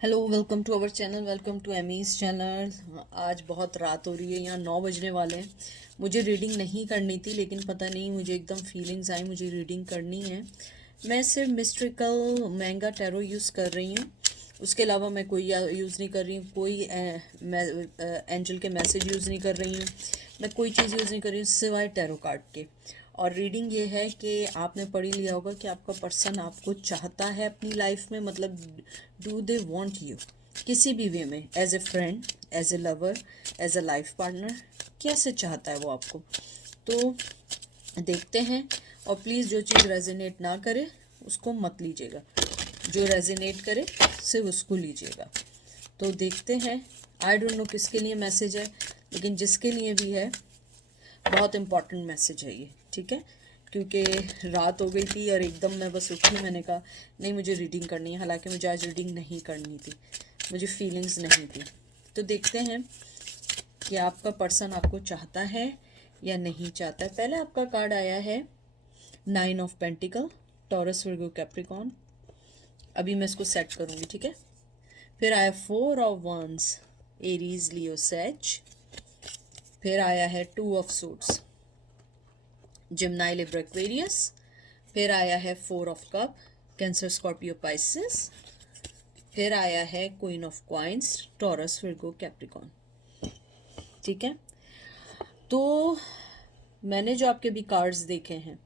Hello, welcome to our channel, welcome to Amy's channel. आज बहुत रात हो रही है, यहाँ 9 बजने वाले हैं। मुझे रीडिंग नहीं करनी थी, लेकिन पता नहीं मुझे एकदम फीलिंग्स आई, मुझे रीडिंग करनी है। मैं सिर्फ मिस्ट्रिकल मैंगा टैरो यूज़ कर रही हूँ। उसके अलावा मैं कोई यूज़ नहीं कर रही हूँ, कोई एंजल के मैसेज यूज़ नहीं कर रही हूँ। मैं कोई चीज़ यूज़ नहीं कर रही हूँ सिवाय टैरो कार्ड के। और रीडिंग ये है कि आपने पढ़ ही लिया होगा कि आपका पर्सन आपको चाहता है अपनी लाइफ में, मतलब डू दे वांट यू किसी भी वे में, as a friend, as a lover, as a life partner, कैसे चाहता है वो आपको। तो देखते हैं। और प्लीज़ जो चीज़ रेजोनेट ना करे उसको मत लीजिएगा, जो रेजोनेट करे सिर्फ उसको लीजिएगा। तो देखते हैं। आई डोंट नो किसके लिए मैसेज है, लेकिन जिसके लिए भी है बहुत इम्पॉर्टेंट मैसेज है ये, ठीक है। क्योंकि रात हो गई थी और एकदम मैं बस उठी, मैंने कहा नहीं मुझे रीडिंग करनी है, हालांकि मुझे आज रीडिंग नहीं करनी थी, मुझे फीलिंग्स नहीं थी। तो देखते हैं कि आपका पर्सन आपको चाहता है या नहीं चाहता है। पहले आपका कार्ड आया है 9 of pentacle, Taurus Virgo Capricorn. अभी मैं इसको सेट करूँगी, ठीक है। फिर आया 4 of wands, Aries Leo sage. फिर आया है 2 of suits, Gemini Libra Aquarius. फिर आया है 4 of cup, Cancer Scorpio Pisces. फिर आया है queen of coins, Taurus Virgo Capricorn, ठीक है। तो मैंने जो आपके भी कार्ड्स देखे हैं,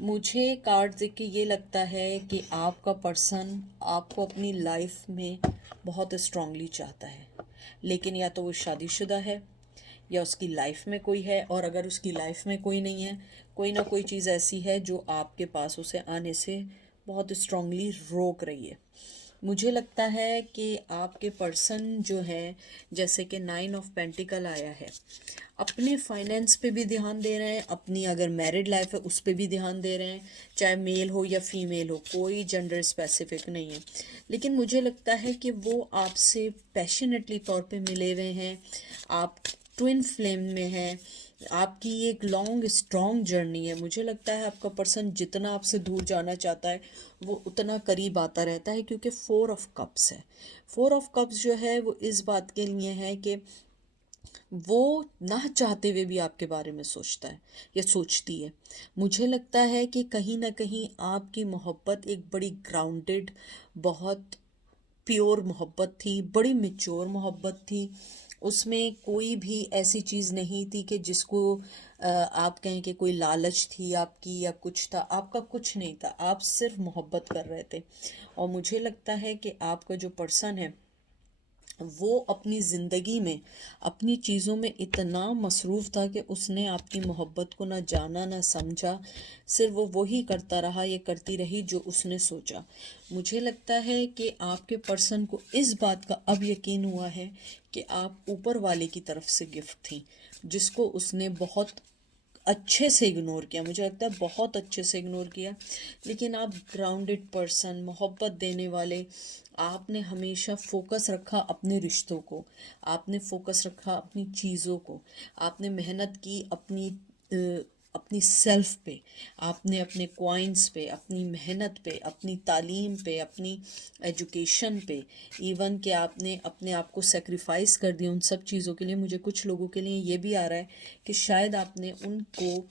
मुझे कार्ड देख के ये लगता है कि आपका पर्सन आपको अपनी लाइफ में बहुत स्ट्रांगली चाहता है, लेकिन या तो वो शादीशुदा है या उसकी लाइफ में कोई है, और अगर उसकी लाइफ में कोई नहीं है, कोई ना कोई चीज़ ऐसी है जो आपके पास उसे आने से बहुत स्ट्रांगली रोक रही है। मुझे लगता है कि आपके पर्सन जो है, जैसे कि 9 ऑफ पेंटिकल आया है, अपने फाइनेंस पे भी ध्यान दे रहे हैं, अपनी अगर मैरिड लाइफ है उस पे भी ध्यान दे रहे हैं, चाहे मेल हो या फीमेल हो, कोई जेंडर स्पेसिफिक नहीं है। लेकिन मुझे लगता है कि वो आपसे पैशनेटली तौर पे मिले हुए हैं, आप ट्विन फ्लेम में हैं, आपकी एक लॉन्ग स्ट्रॉन्ग जर्नी है। मुझे लगता है आपका पर्सन जितना आपसे दूर जाना चाहता है वो उतना करीब आता रहता है, क्योंकि 4 ऑफ कप्स है। 4 ऑफ कप्स जो है वो इस बात के लिए है कि वो ना चाहते हुए भी आपके बारे में सोचता है या सोचती है। मुझे लगता है कि कहीं ना कहीं आपकी मोहब्बत एक बड़ी ग्राउंडेड, बहुत प्योर मोहब्बत थी, बड़ी मेच्योर मोहब्बत थी। उसमें कोई भी ऐसी चीज़ नहीं थी कि जिसको आप कहें कि कोई लालच थी आपकी या कुछ था। आपका कुछ नहीं था, आप सिर्फ मोहब्बत कर रहे थे। और मुझे लगता है कि आपका जो पर्सन है वो अपनी ज़िंदगी में अपनी चीज़ों में इतना मसरूफ़ था कि उसने आपकी मोहब्बत को ना जाना ना समझा, सिर्फ वो वही करता रहा, ये करती रही जो उसने सोचा। मुझे लगता है कि आपके पर्सन को इस बात का अब यकीन हुआ है कि आप ऊपर वाले की तरफ से गिफ्ट थी, जिसको उसने बहुत अच्छे से इग्नोर किया। मुझे लगता है बहुत अच्छे से इग्नोर किया। लेकिन आप ग्राउंडेड पर्सन, मोहब्बत देने वाले, आपने हमेशा फोकस रखा अपने रिश्तों को, आपने फोकस रखा अपनी चीज़ों को, आपने मेहनत की अपनी सेल्फ पे, आपने अपने क्वाइंस पे, अपनी मेहनत पे, अपनी तालीम पे, अपनी एजुकेशन पे, इवन कि आपने अपने आप को सेक्रीफाइस कर दिया उन सब चीज़ों के लिए। मुझे कुछ लोगों के लिए ये भी आ रहा है कि शायद आपने उनको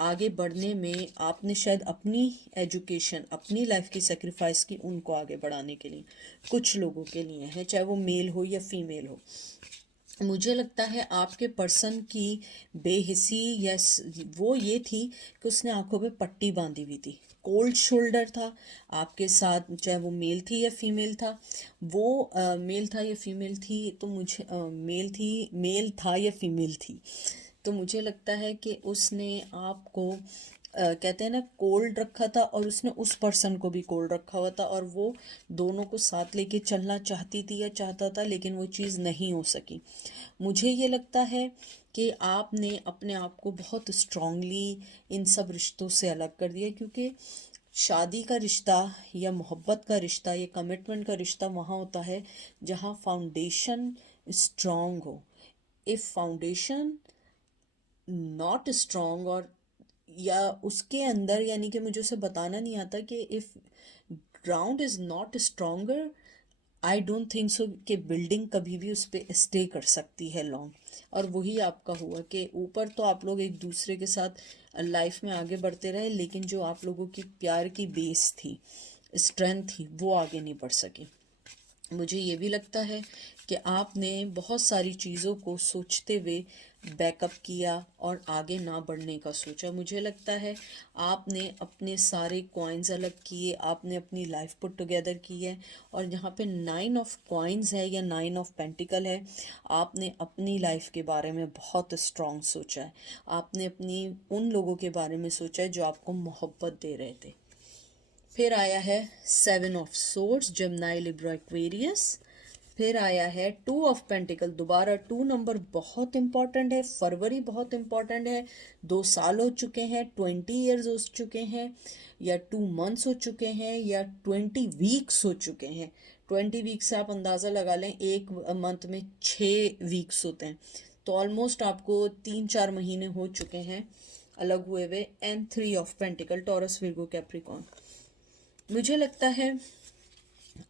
आगे बढ़ने में, आपने शायद अपनी एजुकेशन, अपनी लाइफ की सेक्रीफाइस की उनको आगे बढ़ाने के लिए। कुछ लोगों के लिए है, चाहे वो मेल हो या फीमेल हो। मुझे लगता है आपके पर्सन की बेहिसी या वो ये थी कि उसने आंखों पे पट्टी बांधी हुई थी, कोल्ड शोल्डर था आपके साथ, चाहे वो मेल थी या फीमेल था। वो मेल था या फीमेल थी, तो मुझे मेल था या फीमेल थी। तो मुझे लगता है कि उसने आपको कहते हैं ना कोल्ड रखा था, और उसने उस पर्सन को भी कोल्ड रखा हुआ था, और वो दोनों को साथ लेके चलना चाहती थी या चाहता था, लेकिन वो चीज़ नहीं हो सकी। मुझे ये लगता है कि आपने अपने आप को बहुत स्ट्रांगली इन सब रिश्तों से अलग कर दिया, क्योंकि शादी का रिश्ता या मोहब्बत का रिश्ता या कमिटमेंट का रिश्ता वहाँ होता है जहाँ फाउंडेशन स्ट्रांग हो। इफ़ फाउंडेशन नॉट स्ट्रॉन्ग, और या उसके अंदर, यानी कि मुझे उसे बताना नहीं आता कि if ground is not stronger, I don't think so कि बिल्डिंग कभी भी उस पर स्टे कर सकती है लॉन्ग। और वही आपका हुआ कि ऊपर तो आप लोग एक दूसरे के साथ लाइफ में आगे बढ़ते रहे, लेकिन जो आप लोगों की प्यार की बेस थी, स्ट्रेंथ थी, वो आगे नहीं बढ़ सकी। मुझे ये भी लगता है कि आपने बहुत सारी चीज़ों को सोचते हुए बैकअप किया और आगे ना बढ़ने का सोचा। मुझे लगता है आपने अपने सारे कॉइन्स अलग किए, आपने अपनी लाइफ पुट टुगेदर की है। और यहाँ पे 9 ऑफ कॉइन्स है या 9 ऑफ पेंटिकल है, आपने अपनी लाइफ के बारे में बहुत स्ट्रॉन्ग सोचा है। आपने अपनी उन लोगों के बारे में सोचा है जो आपको मोहब्बत दे रहे थे। फिर आया है 7 of swords, Gemini, Libra, Aquarius. फिर आया है 2 ऑफ पेंटिकल, दोबारा 2 नंबर बहुत इंपॉर्टेंट है। फरवरी बहुत इंपॉर्टेंट है। 2 साल हो चुके हैं, 20 ईयर्स हो चुके हैं, या 2 मंथ्स हो चुके हैं, या 20 वीक्स हो चुके हैं। 20 वीक्स से आप अंदाज़ा लगा लें, एक मंथ में 6 वीक्स होते हैं, तो ऑलमोस्ट आपको 3-4 महीने हो चुके हैं अलग हुए हुए। And 3 of pentacle, Taurus, Virgo, Capricorn. मुझे लगता है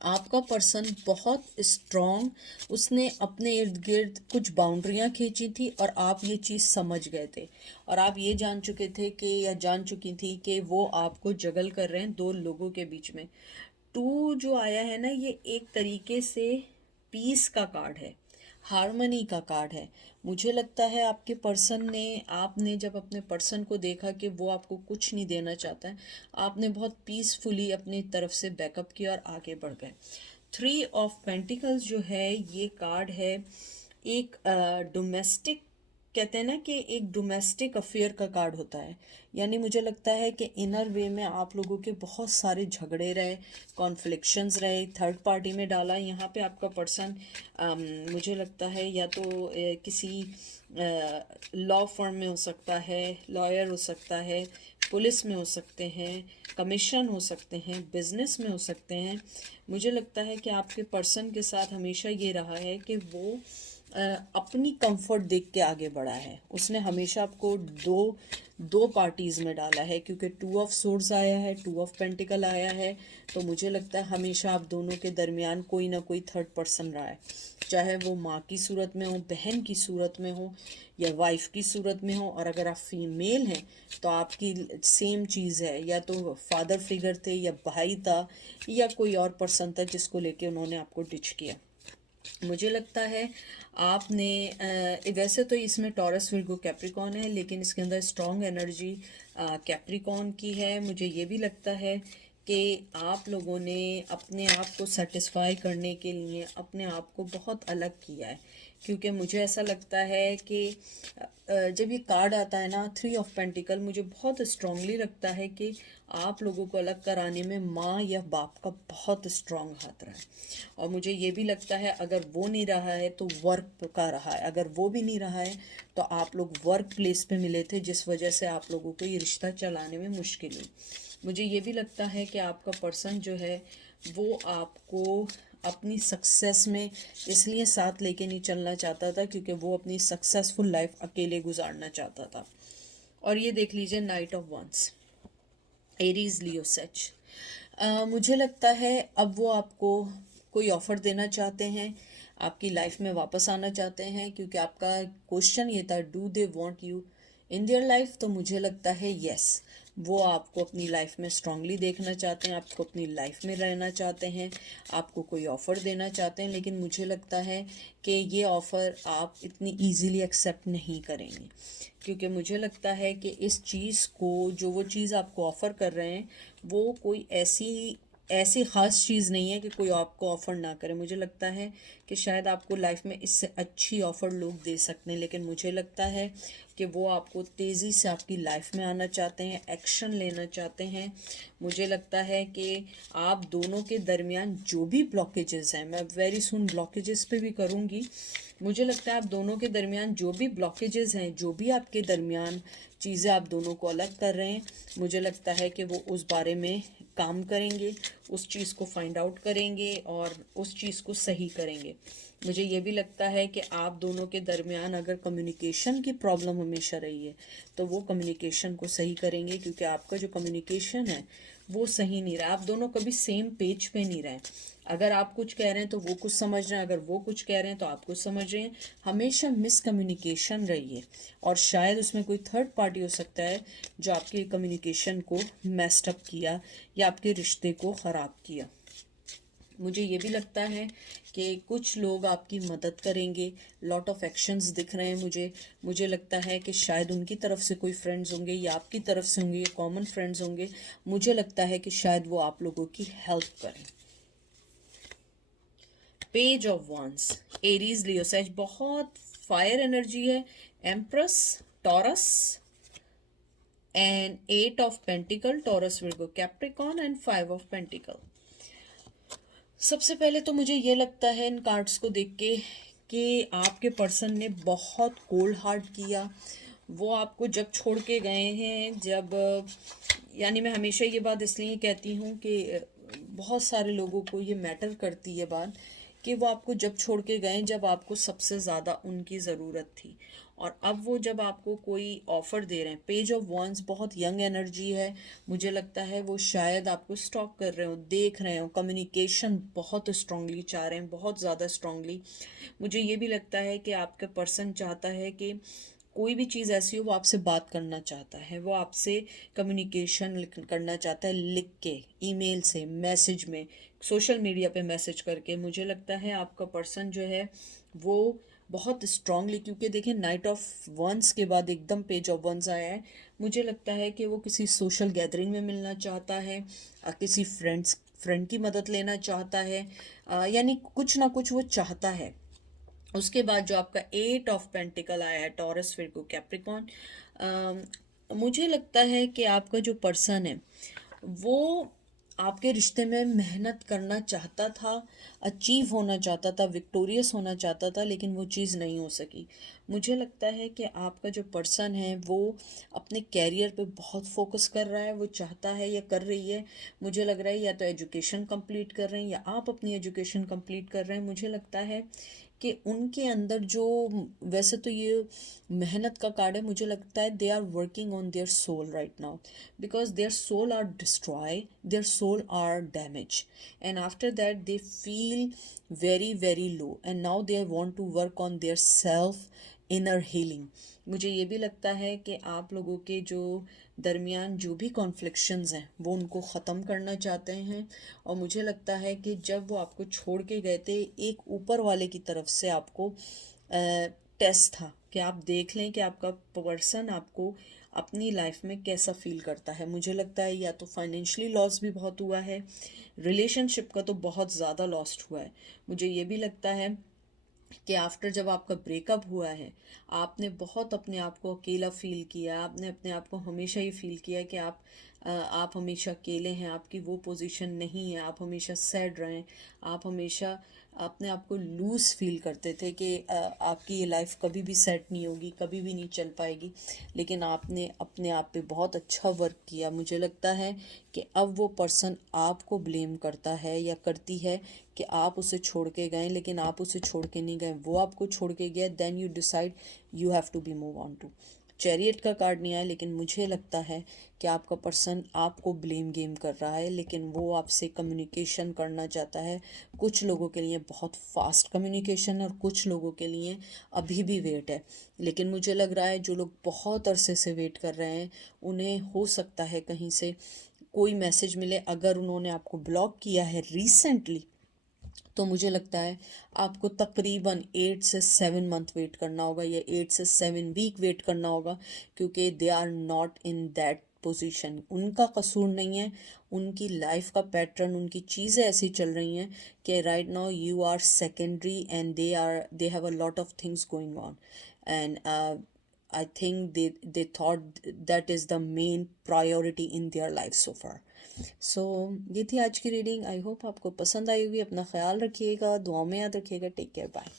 आपका पर्सन बहुत स्ट्रॉन्ग, उसने अपने इर्द गिर्द कुछ बाउंड्रियां खींची थी और आप ये चीज़ समझ गए थे, और आप ये जान चुके थे कि, या जान चुकी थी कि वो आपको जगल कर रहे हैं 2 लोगों के बीच में। 2 जो आया है ना, ये एक तरीके से पीस का कार्ड है, हार्मनी का कार्ड है। मुझे लगता है आपके पर्सन ने, आपने जब अपने पर्सन को देखा कि वो आपको कुछ नहीं देना चाहता है, आपने बहुत पीसफुली अपनी तरफ से बैकअप किया और आगे बढ़ गए। 3 ऑफ पेंटिकल्स जो है, ये कार्ड है एक डोमेस्टिक, कहते हैं ना कि एक डोमेस्टिक अफेयर का कार्ड होता है। यानी मुझे लगता है कि इनर वे में आप लोगों के बहुत सारे झगड़े रहे, कॉन्फ्लिक्शंस रहे, थर्ड पार्टी में डाला। यहाँ पे आपका पर्सन मुझे लगता है या तो किसी लॉ फर्म में हो सकता है, लॉयर हो सकता है, पुलिस में हो सकते हैं, कमीशन हो सकते हैं, बिजनेस में हो सकते हैं। मुझे लगता है कि आपके पर्सन के साथ हमेशा ये रहा है कि वो अपनी कंफर्ट देख के आगे बढ़ा है। उसने हमेशा आपको दो दो पार्टीज़ में डाला है, क्योंकि 2 ऑफ सोर्ड्स आया है, 2 ऑफ पेंटिकल आया है। तो मुझे लगता है हमेशा आप दोनों के दरमियान कोई ना कोई थर्ड पर्सन रहा है, चाहे वो माँ की सूरत में हो, बहन की सूरत में हो, या वाइफ की सूरत में हो। और अगर आप फीमेल हैं तो आपकी सेम चीज़ है, या तो फादर फिगर थे, या भाई था, या कोई और पर्सन था जिसको लेके उन्होंने आपको डिच किया। मुझे लगता है आपने वैसे तो इसमें टॉरस, विर्गो, कैप्रिकॉन है, लेकिन इसके अंदर स्ट्रॉन्ग एनर्जी कैप्रिकॉन की है। मुझे ये भी लगता है कि आप लोगों ने अपने आप को सेटिस्फाई करने के लिए अपने आप को बहुत अलग किया है, क्योंकि मुझे ऐसा लगता है कि जब ये कार्ड आता है ना, 3 ऑफ पेंटिकल, मुझे बहुत स्ट्रांगली लगता है कि आप लोगों को अलग कराने में माँ या बाप का बहुत स्ट्रांग हाथ रहा है। और मुझे ये भी लगता है अगर वो नहीं रहा है तो वर्क का रहा है, अगर वो भी नहीं रहा है तो आप लोग वर्क प्लेस पे मिले थे, जिस वजह से आप लोगों को ये रिश्ता चलाने में मुश्किल हुई। मुझे ये भी लगता है कि आपका पर्सन जो है वो आपको अपनी सक्सेस में इसलिए साथ लेके नहीं चलना चाहता था क्योंकि वो अपनी सक्सेसफुल लाइफ अकेले गुजारना चाहता था। और ये देख लीजिए, नाइट ऑफ वंस, एरीज, लियो, सच। मुझे लगता है अब वो आपको कोई ऑफ़र देना चाहते हैं, आपकी लाइफ में वापस आना चाहते हैं, क्योंकि आपका क्वेश्चन ये था, do they want you in their life. तो मुझे लगता है यस, वो आपको अपनी लाइफ में स्ट्रांगली देखना चाहते हैं, आपको अपनी लाइफ में रहना चाहते हैं, आपको कोई ऑफ़र देना चाहते हैं। लेकिन मुझे लगता है कि ये ऑफ़र आप इतनी ईजीली एक्सेप्ट नहीं करेंगे, क्योंकि मुझे लगता है कि इस चीज़ को, जो वो चीज़ आपको ऑफ़र कर रहे हैं, वो कोई ऐसी ख़ास चीज़ नहीं है कि कोई आपको ऑफ़र ना करे। मुझे लगता है कि शायद आपको लाइफ में इससे अच्छी ऑफ़र लोग दे सकते हैं, लेकिन मुझे लगता है कि वो आपको तेज़ी से आपकी लाइफ में आना चाहते हैं, एक्शन लेना चाहते हैं। मुझे लगता है कि आप दोनों के दरमियान जो भी ब्लॉकेजेस हैं, मैं वेरी सुन ब्लॉकेजेस पे भी करूँगी, मुझे लगता है आप दोनों के दरमियान जो भी ब्लॉकेजेस हैं, जो भी आपके दरमियान चीज़ें आप दोनों को अलग कर रहे हैं, मुझे लगता है कि वो उस बारे में काम करेंगे, उस चीज़ को फाइंड आउट करेंगे और उस चीज़ को सही करेंगे। मुझे ये भी लगता है कि आप दोनों के दरमियान अगर कम्युनिकेशन की प्रॉब्लम हमेशा रही है तो वो कम्युनिकेशन को सही करेंगे, क्योंकि आपका जो कम्युनिकेशन है वो सही नहीं रहा, आप दोनों कभी सेम पेज पे नहीं रहे। अगर आप कुछ कह रहे हैं तो वो कुछ समझ रहे हैं, अगर वो कुछ कह रहे हैं तो आप कुछ समझ रहे हैं। हमेशा मिसकम्युनिकेशन रही है, और शायद उसमें कोई थर्ड पार्टी हो सकता है जो आपके कम्युनिकेशन को मेस्ड अप किया या आपके रिश्ते को ख़राब किया। मुझे ये भी लगता है कि कुछ लोग आपकी मदद करेंगे, लॉट ऑफ एक्शंस दिख रहे हैं मुझे लगता है कि शायद उनकी तरफ से कोई फ्रेंड्स होंगे या आपकी तरफ से होंगे, या कॉमन फ्रेंड्स होंगे। मुझे लगता है कि शायद वो आप लोगों की हेल्प करें। Page of wands, Aries Leo sage, बहुत फायर एनर्जी है। Empress, Taurus and eight of pentacle, Taurus Virgo Capricorn and five of pentacle. सबसे पहले तो मुझे ये लगता है इन कार्ड्स को देख के कि आपके पर्सन ने बहुत कोल्ड हार्ट किया। वो आपको जब छोड़ के गए हैं, जब यानी मैं हमेशा ये बात इसलिए कहती हूँ कि बहुत सारे लोगों को ये मैटर करती है बात, कि वो आपको जब छोड़ के गए जब आपको सबसे ज़्यादा उनकी ज़रूरत थी, और अब वो जब आपको कोई ऑफ़र दे रहे हैं। पेज ऑफ वॉन्स बहुत यंग एनर्जी है। मुझे लगता है वो शायद आपको स्टॉक कर रहे हो, देख रहे हो, कम्युनिकेशन बहुत स्ट्रांगली चाह रहे हैं, बहुत ज़्यादा स्ट्रांगली। मुझे ये भी लगता है कि आपका पर्सन चाहता है कि कोई भी चीज़ ऐसी हो, वो आपसे बात करना चाहता है, वो आपसे कम्युनिकेशन करना चाहता है, लिख के, ईमेल से, मैसेज में, सोशल मीडिया पे मैसेज करके। मुझे लगता है आपका पर्सन जो है वो बहुत स्ट्रांगली, क्योंकि देखिए नाइट ऑफ वंस के बाद एकदम पेज ऑफ वंस आया है। मुझे लगता है कि वो किसी सोशल गैदरिंग में मिलना चाहता है, किसी फ्रेंड की मदद लेना चाहता है, यानी कुछ ना कुछ वो चाहता है। उसके बाद जो आपका एट ऑफ पेंटिकल आया है, टॉरस विर्गो कैप्रिकॉन, मुझे लगता है कि आपका जो पर्सन है वो आपके रिश्ते में मेहनत करना चाहता था, अचीव होना चाहता था, विक्टोरियस होना चाहता था, लेकिन वो चीज़ नहीं हो सकी। मुझे लगता है कि आपका जो पर्सन है वो अपने कैरियर पे बहुत फोकस कर रहा है, वो चाहता है या कर रही है। मुझे लग रहा है या तो एजुकेशन कंप्लीट कर रहे हैं या आप अपनी एजुकेशन कंप्लीट कर रहे हैं। मुझे लगता है कि उनके अंदर जो, वैसे तो ये मेहनत का कार्ड है, मुझे लगता है they are working on their soul right now, because their soul are destroy, their soul are damage, and after that they feel very very low, and now they want to work on their self inner healing. मुझे ये भी लगता है कि आप लोगों के जो दरमियान जो भी कॉन्फ्लिक्शंस हैं वो उनको ख़त्म करना चाहते हैं। और मुझे लगता है कि जब वो आपको छोड़ के गए थे, एक ऊपर वाले की तरफ से आपको टेस्ट था कि आप देख लें कि आपका पर्सन आपको अपनी लाइफ में कैसा फील करता है। मुझे लगता है या तो फाइनेंशियली लॉस भी बहुत हुआ है, रिलेशनशिप का तो बहुत ज़्यादा लॉस्ट हुआ है। मुझे ये भी लगता है कि आफ्टर जब आपका ब्रेकअप हुआ है, आपने बहुत अपने आप को अकेला फील किया, आपने अपने आप को हमेशा ये फील किया कि आप हमेशा अकेले हैं, आपकी वो पोजीशन नहीं है, आप हमेशा सैड रहें, आप हमेशा अपने आप को लूज़ फील करते थे कि आपकी ये लाइफ कभी भी सेट नहीं होगी, कभी भी नहीं चल पाएगी। लेकिन आपने अपने आप पे बहुत अच्छा वर्क किया। मुझे लगता है कि अब वो पर्सन आपको ब्लेम करता है या करती है कि आप उसे छोड़ के गए, लेकिन आप उसे छोड़ के नहीं गए, वो आपको छोड़ के गया। Then you decide you have to be move on to. Chariot का कार्ड नहीं आया, लेकिन मुझे लगता है कि आपका पर्सन आपको ब्लेम गेम कर रहा है, लेकिन वो आपसे कम्युनिकेशन करना चाहता है। कुछ लोगों के लिए बहुत फास्ट कम्युनिकेशन है और कुछ लोगों के लिए अभी भी वेट है। लेकिन मुझे लग रहा है जो लोग बहुत अरसे से वेट कर रहे हैं, उन्हें हो सकता है कहीं से कोई मैसेज मिले। अगर उन्होंने आपको ब्लॉक किया है रिसेंटली, तो मुझे लगता है आपको तकरीबन 8 से 7 मंथ वेट करना होगा, या 8 से 7 वीक वेट करना होगा, क्योंकि they are not in that position. उनका कसूर नहीं है, उनकी लाइफ का पैटर्न, उनकी चीज़ें ऐसी चल रही हैं कि right now you are secondary, and they have a lot of things going on, and I think they thought that is the main priority in their life so far. So ये थी आज की रीडिंग। आई होप आपको पसंद आई होगी। अपना ख्याल रखिएगा, दुआ में याद रखिएगा। Take care, bye.